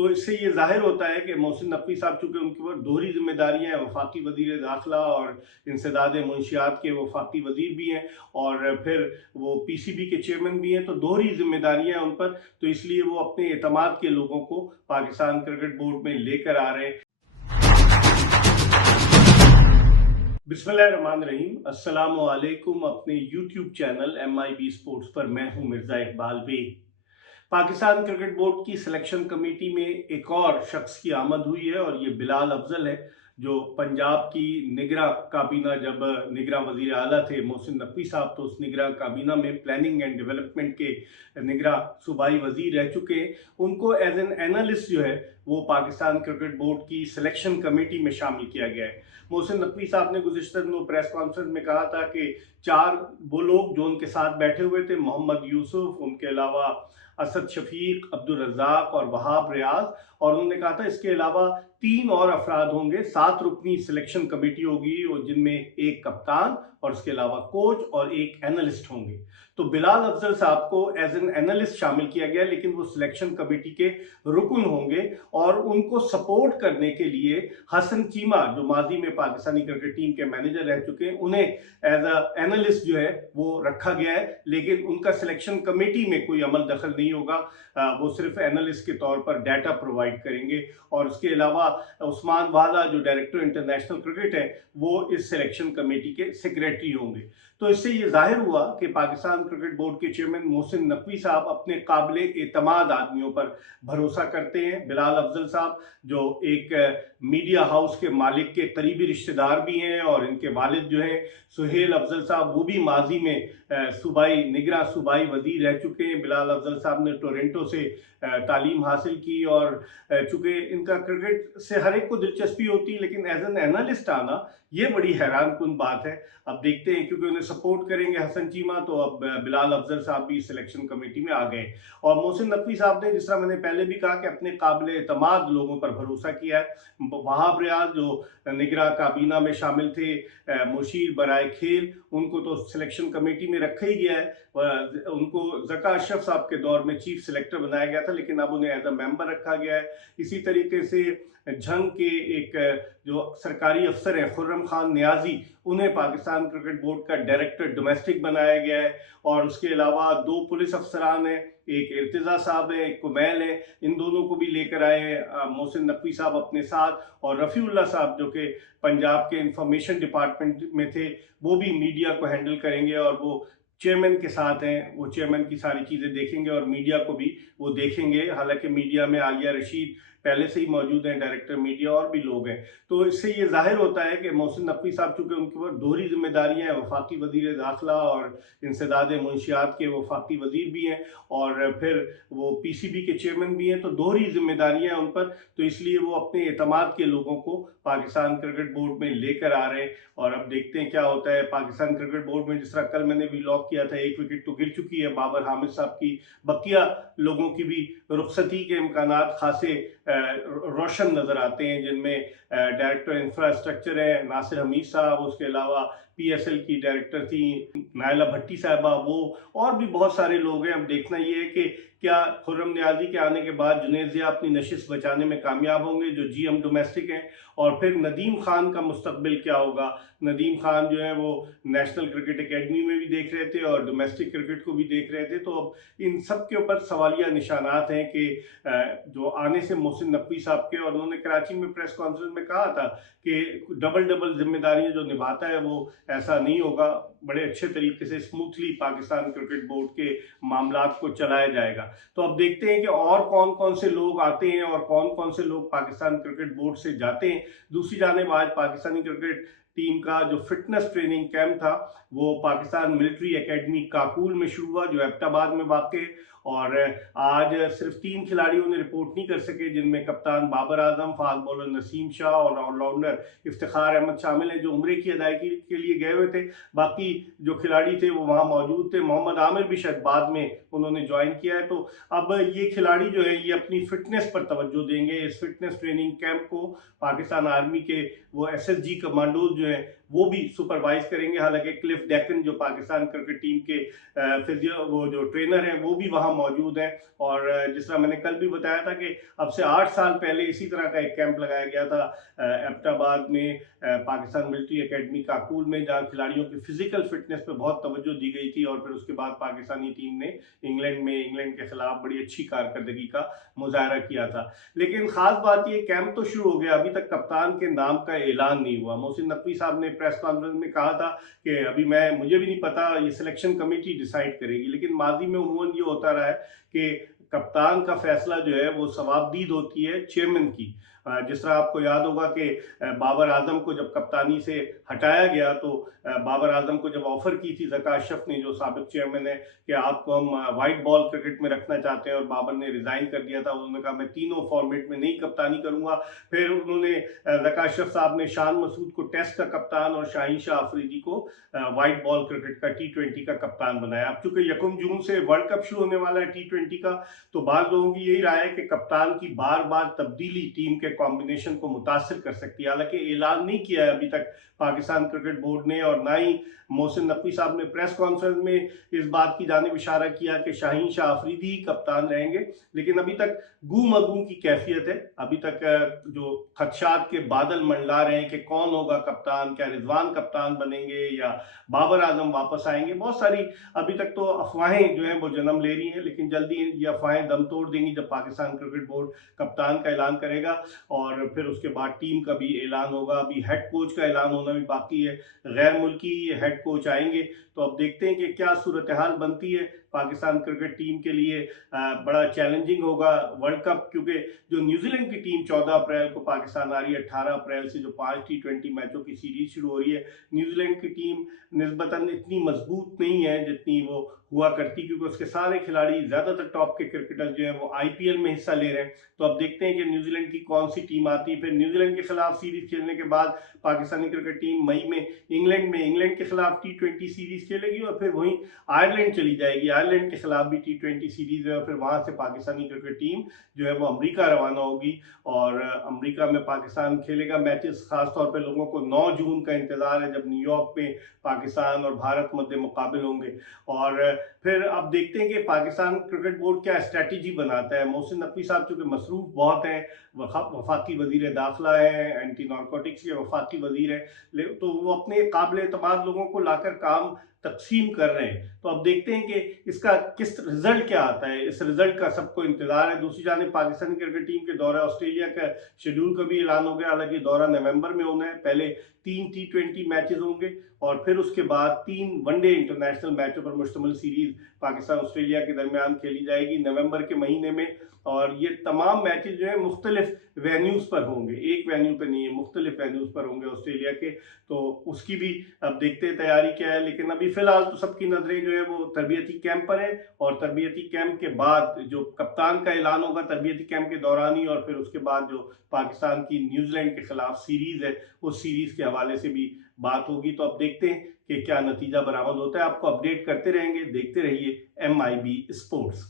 तो इससे ये जाहिर होता है कि मोहसिन नकवी साहब चूँकि उनके ऊपर दोहरी जिम्मेदारियाँ हैं, वफाकी वज़ीर दाखिला और इंसदाद मुंशियात के वफाकी वज़ीर भी हैं और फिर वो पीसीबी के चेयरमैन भी हैं, तो दोहरी जिम्मेदारियाँ हैं उन पर, तो इसलिए वो अपने एतमाद के लोगों को पाकिस्तान क्रिकेट बोर्ड में लेकर आ रहे हैं। बिस्मिल्लाहिर्रहमानिर्रहीम, अस्सलामु अलैकुम। अपने यूट्यूब चैनल MIB स्पोर्ट्स पर मैं हूं मिर्ज़ा इकबाल बेग। पाकिस्तान क्रिकेट बोर्ड की सिलेक्शन कमेटी में एक और शख्स की आमद हुई है और ये बिलाल अफजल है, जो पंजाब की निगरां काबीना, जब निगरां वज़ीर आला थे मोहसिन नकवी साहब, तो उस निगरां काबीना में प्लानिंग एंड डेवलपमेंट के निगरां सूबाई वज़ीर रह चुके हैं। उनको एज एन एनालिस्ट जो है वो पाकिस्तान क्रिकेट बोर्ड की सिलेक्शन कमेटी में शामिल किया गया है। मोहसिन नकवी साहब ने गुज़िश्ता दिनों प्रेस कॉन्फ्रेंस में कहा था कि 4 वो लोग जो उनके साथ बैठे हुए थे, मोहम्मद यूसुफ, उनके अलावा असद शफीक, अब्दुल रज़ाक और वहाब रियाज, और उन्होंने कहा था इसके अलावा 3 और अफराद होंगे। 7 रुकनी सिलेक्शन कमेटी होगी और जिनमें एक कप्तान और इसके अलावा कोच और एक एनालिस्ट होंगे। तो बिलाल अफजल साहब को एज एन एनालिस्ट शामिल किया गया, लेकिन वो सिलेक्शन कमेटी के रुकन होंगे और उनको सपोर्ट करने के लिए हसन चीमा, जो माजी में पाकिस्तानी क्रिकेट टीम के मैनेजर रह चुके हैं, उन्हें एज अ एनालिस्ट जो है वो रखा गया है, लेकिन उनका सिलेक्शन कमेटी में कोई अमल दखल नहीं होगा। वो सिर्फ एनालिस्ट के तौर पर डाटा प्रोवाइड करेंगे। और उसके अलावा उस्मान वाला, जो डायरेक्टर इंटरनेशनल क्रिकेट है, वो इस सिलेक्शन कमेटी के सेक्रेटरी होंगे। तो इससे ये जाहिर हुआ कि पाकिस्तान क्रिकेट बोर्ड के चेयरमैन मोहसिन नकवी साहब अपने काबिले एतमाद आदमियों पर भरोसा करते हैं। बिलाल अफजल साहब, जो एक मीडिया हाउस के मालिक के करीबी रिश्तेदार भी हैं, और इनके वालिद जो हैं सुहेल अफजल साहब, वो भी माजी में सूबाई वज़ीर रह चुके हैं। बिलाल अफजल साहब ने टोरंटो से तालीम हासिल की और चूँकि इनका क्रिकेट से हर एक को दिलचस्पी होती है, लेकिन एज एन एनालिस्ट आना ये बड़ी हैरान कुन बात है। अब देखते हैं, क्योंकि उन्हें सपोर्ट करेंगे हसन चीमा, तो अब बिलाल अफजल साहब भी सिलेक्शन कमेटी में आ गए। और मोहसिन नकवी साहब ने, जिस तरह मैंने पहले भी कहा, कि अपने काबिल एतमाद लोगों पर भरोसा किया है। वहाब रियाज, जो निगरां काबीना में शामिल थे, मुशीर बराए खेल, उनको तो सिलेक्शन कमेटी में रखा ही गया है। उनको ज़का अशरफ साहब के दौर में चीफ सिलेक्टर बनाया गया था, लेकिन अब उन्हें एज अ मेंबर रखा गया है। इसी तरीके से झंग के एक जो सरकारी अफसर हैं खुर्रम खान नियाजी, उन्हें पाकिस्तान क्रिकेट बोर्ड का डायरेक्टर डोमेस्टिक बनाया गया है। और उसके अलावा 2 पुलिस अफसरान हैं, एक इर्तिजा साहब है, एक कुमैल है, इन दोनों को भी लेकर आए हैं मोहसिन नकवी साहब अपने साथ। और रफ़ीउल्लाह साहब, जो कि पंजाब के इंफॉर्मेशन डिपार्टमेंट में थे, वो भी मीडिया को हैंडल करेंगे और वो चेयरमैन के साथ हैं, वो चेयरमैन की सारी चीज़ें देखेंगे और मीडिया को भी वो देखेंगे। हालांकि मीडिया में आलिया रशीद पहले से ही मौजूद हैं, डायरेक्टर मीडिया, और भी लोग हैं। तो इससे ये जाहिर होता है कि मोहसिन नकवी साहब चूँकि उनके ऊपर दोहरी जिम्मेदारियाँ हैं, वफाकी वज़ीर दाखिला और इंसदाद मुंशियात के वफाकी वज़ीर भी हैं और फिर वो पीसीबी के चेयरमैन भी हैं, तो दोहरी जिम्मेदारियाँ हैं उन पर, तो इसलिए वो अपने एतमाद के लोगों को पाकिस्तान क्रिकेट बोर्ड में लेकर आ रहे हैं। और अब देखते हैं क्या होता है। पाकिस्तान क्रिकेट बोर्ड में, जिस तरह कल मैंने व्लॉग किया था, 1 विकेट तो गिर चुकी है बाबर हामिद साहब की, बकिया लोगों की भी रुखसती के इम्कानात खासे रोशन नज़र आते हैं, जिनमें डायरेक्टर इंफ्रास्ट्रक्चर है नासिर हमीद साहब, उसके अलावा PSL की डायरेक्टर थी नायला भट्टी साहबा, वो और भी बहुत सारे लोग हैं। अब देखना ये है कि क्या खुर्रम नियाजी के आने के बाद जुनैद ज़िया अपनी नशिस्त बचाने में कामयाब होंगे, जो GM डोमेस्टिक हैं, और फिर नदीम खान का मुस्तकबिल क्या होगा। नदीम खान जो है वो नेशनल क्रिकेट एकेडमी में भी देख रहे थे और डोमेस्टिक क्रिकेट को भी देख रहे थे। तो अब इन सब के ऊपर सवालिया निशानात हैं कि जो आने से मोहसिन नकवी साहब के, और उन्होंने कराची में प्रेस कॉन्फ्रेंस में कहा था कि डबल जिम्मेदारियां जो निभाता है वो ऐसा नहीं होगा, बड़े अच्छे तरीके से स्मूथली पाकिस्तान क्रिकेट बोर्ड के मामलात को चलाया जाएगा। तो अब देखते हैं कि और कौन कौन से लोग आते हैं और कौन कौन से लोग पाकिस्तान क्रिकेट बोर्ड से जाते हैं। दूसरी जानिब आज पाकिस्तानी क्रिकेट टीम का जो फिटनेस ट्रेनिंग कैंप था, वो पाकिस्तान मिलिट्री एकेडमी काकूल में शुरू हुआ, जो एबटाबाद में वाक़। और आज सिर्फ 3 खिलाड़ियों ने रिपोर्ट नहीं कर सके, जिनमें कप्तान बाबर आजम, फास्ट बॉलर नसीम शाह और ऑलराउंडर इफ्तिखार अहमद शामिल हैं, जो उम्रे की अदायगी के लिए गए हुए थे। बाकी जो खिलाड़ी थे वो वहाँ मौजूद थे। मोहम्मद आमिर भी शायद बाद में उन्होंने ज्वाइन किया है। तो अब ये खिलाड़ी जो है ये अपनी फिटनेस पर तवज्जो देंगे। इस फिटनेस ट्रेनिंग कैंप को पाकिस्तान आर्मी के वो SSG कमांडोज जो है वो भी सुपरवाइज करेंगे। हालांकि क्लिफ डेकन जो पाकिस्तान क्रिकेट टीम के फिजियो वो जो ट्रेनर हैं वो भी वहां मौजूद हैं। और जिस तरह मैंने कल भी बताया था कि अब से 8 साल पहले इसी तरह का एक कैंप लगाया गया था एबटाबाद में पाकिस्तान मिलिट्री एकेडमी काकूल में, जहां खिलाड़ियों की फिजिकल फिटनेस पे बहुत तवज्जो दी गई थी। और फिर उसके बाद पाकिस्तानी टीम ने इंग्लैंड के खिलाफ बड़ी अच्छी कारकर्दगी का मुजाहरा किया था। लेकिन खास बात ये, कैंप तो शुरू हो गया, अभी तक कप्तान के नाम का ऐलान नहीं हुआ। मोहसिन नकवी साहब ने प्रेस कॉन्फ्रेंस में कहा था कि अभी मुझे भी नहीं पता, ये सिलेक्शन कमेटी डिसाइड करेगी। लेकिन माजी में उमूमन ये होता रहा है कि कप्तान का फैसला जो है वो सवाबदीद होती है चेयरमैन की। जिस तरह आपको याद होगा कि बाबर आजम को जब कप्तानी से हटाया गया तो बाबर आजम को जब ऑफर की थी ज़का अशरफ ने, जो साबिक चेयरमैन है, कि आपको हम वाइट बॉल क्रिकेट में रखना चाहते हैं, और बाबर ने रिजाइन कर दिया था। उन्होंने कहा मैं तीनों फॉर्मेट में नहीं कप्तानी करूंगा। फिर उन्होंने ज़का अशरफ साहब ने शान मसूद को टेस्ट का कप्तान और शाहीन शाह अफरीदी को वाइट बॉल क्रिकेट का T20 का कप्तान बनाया। अब चूंकि 1 जून से वर्ल्ड कप शुरू होने वाला है T20 का, तो बाद लोगों की यही राय है कि कप्तान की बार बार तब्दीली टीम के कॉम्बिनेशन को मुतासिर कर सकती है। हालांकि ऐलान नहीं किया है अभी तक पाकिस्तान क्रिकेट बोर्ड ने, और ना ही मोहसिन नकवी साहब ने प्रेस कॉन्फ्रेंस में इस बात की जानिब इशारा किया कि शाहीन शाह अफरीदी ही कप्तान रहेंगे। लेकिन अभी तक गूम अगूम की कैफियत है। अभी तक जो खदशात के बादल मंडला रहे हैं कि कौन होगा कप्तान, क्या रिजवान कप्तान बनेंगे या बाबर आजम वापस आएंगे, बहुत सारी अभी तक तो अफवाहें जो हैं वो जन्म ले रही हैं। लेकिन जल्दी ये अफवाहें दम तोड़ देंगी जब पाकिस्तान क्रिकेट बोर्ड कप्तान का ऐलान करेगा, और फिर उसके बाद टीम का भी ऐलान होगा। अभी हेड कोच का ऐलान होना भी बाकी है, गैर मुल्की हेड कोच आएंगे। तो अब देखते हैं कि क्या सूरत हाल बनती है पाकिस्तान क्रिकेट टीम के लिए। बड़ा चैलेंजिंग होगा वर्ल्ड कप, क्योंकि जो न्यूजीलैंड की टीम 14 अप्रैल को पाकिस्तान आ रही है, 18 अप्रैल से जो 5 T20 मैचों की सीरीज शुरू हो रही है, न्यूजीलैंड की टीम निस्बतन इतनी मजबूत नहीं है जितनी वो हुआ करती, क्योंकि उसके सारे खिलाड़ी, ज्यादातर टॉप के क्रिकेटर जो हैं वो IPL में हिस्सा ले रहे हैं। तो अब देखते हैं कि न्यूजीलैंड की कौन सी टीम आती है। फिर न्यूजीलैंड के खिलाफ सीरीज खेलने के बाद पाकिस्तानी क्रिकेट टीम मई में इंग्लैंड के खिलाफ T20 सीरीज खेलेगी, और फिर वहीं आयरलैंड चली जाएगी। आयरलैंड के खिलाफ भी T20 सीरीज है, और फिर वहां से पाकिस्तानी क्रिकेट टीम जो है वो अमेरिका रवाना होगी, और अमेरिका में पाकिस्तान खेलेगा मैचेस। खासतौर पर लोगों को 9 जून का इंतजार है, जब न्यूयॉर्क में पाकिस्तान और भारत मध्य मुकाबले होंगे। और फिर अब देखते हैं कि पाकिस्तान क्रिकेट बोर्ड क्या स्ट्रैटेजी बनाता है। मोहसिन नकवी साहब चूंकि मसरूफ बहुत हैं, वफाकी वजीर दाखिला है, एंटी नारकोटिक्स के वफाकी वजीर है, तो वो अपने काबिल एतमाद लोगों को लाकर काम तकसीम कर रहे हैं। तो अब देखते हैं कि इसका किस रिजल्ट क्या आता है। इस रिजल्ट का सबको इंतजार है। दूसरी जानिब पाकिस्तानी क्रिकेट टीम के दौरा ऑस्ट्रेलिया का शेड्यूल का भी ऐलान हो गया। हालांकि दौरा नवंबर में होना है। पहले 3 T20 मैचेस होंगे, और फिर उसके बाद 3 वनडे इंटरनेशनल मैचों पर मुश्तमिल सीरीज पाकिस्तान ऑस्ट्रेलिया के दरमियान खेली जाएगी नवंबर के महीने में। और ये तमाम मैचेस जो है मुख्तलिफ वेन्यूज पर होंगे, एक वेन्यू पर नहीं है, मुख्तलिफ वेन्यूज पर होंगे ऑस्ट्रेलिया के। तो उसकी भी अब देखते हैं तैयारी क्या है। लेकिन अभी फिलहाल तो सबकी नजरें जो है वो तरबियती कैंप पर है, और तरबियती कैंप के बाद जो कप्तान का ऐलान होगा तरबियती कैंप के दौरान ही, और फिर उसके बाद जो पाकिस्तान की न्यूजीलैंड के खिलाफ सीरीज है उस सीरीज के हवाले से भी बात होगी। तो अब देखते हैं कि क्या नतीजा बरामद होता है। आपको अपडेट करते रहेंगे, देखते रहिए MIB स्पोर्ट्स।